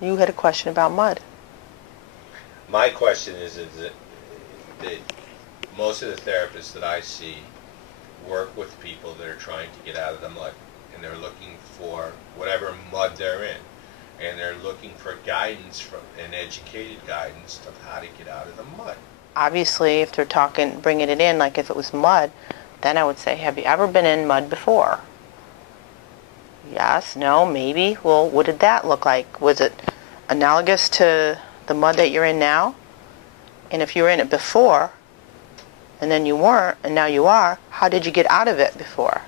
You had a question about mud. My question is that most of the therapists that I see work with people that are trying to get out of the mud, and they're looking for whatever mud they're in, and they're looking for guidance from an educated guidance of how to get out of the mud. Obviously, if they're talking, bringing it in, like if it was mud, then I would say, have you ever been in mud before? Yes, no, maybe. Well, what did that look like? Was it analogous to the mud that you're in now? And if you were in it before, and then you weren't, and now you are, how did you get out of it before?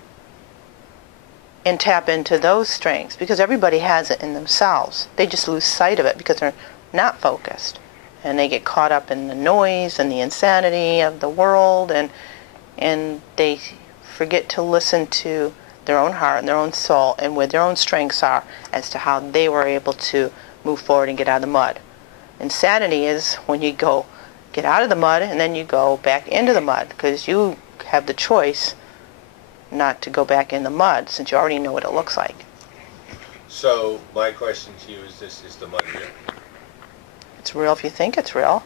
And tap into those strengths, because everybody has it in themselves. They just lose sight of it because they're not focused. And they get caught up in the noise and the insanity of the world, and they forget to listen to their own heart and their own soul and where their own strengths are as to how they were able to move forward and get out of the mud. Insanity is when you go get out of the mud and then you go back into the mud, because you have the choice not to go back in the mud since you already know what it looks like. So my question to you is this: is the mud real? It's real if you think it's real,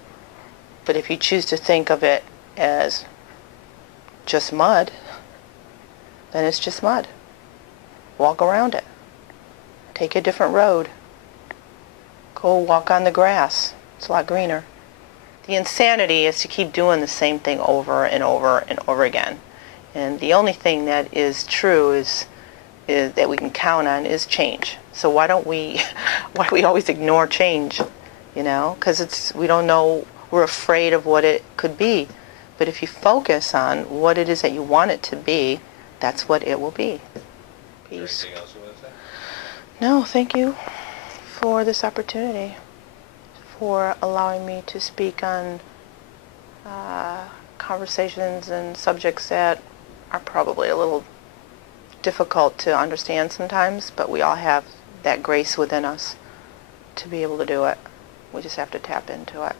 but if you choose to think of it as just mud, then it's just mud. Walk around it. Take a different road. Go walk on the grass. It's a lot greener. The insanity is to keep doing the same thing over and over and over again. And the only thing that is true is that we can count on is change. So why do we always ignore change? You know, because we don't know, we're afraid of what it could be. But if you focus on what it is that you want it to be, that's what it will be. Peace. Is there anything else you want to say? No, thank you for this opportunity, for allowing me to speak on conversations and subjects that are probably a little difficult to understand sometimes, but we all have that grace within us to be able to do it. We just have to tap into it.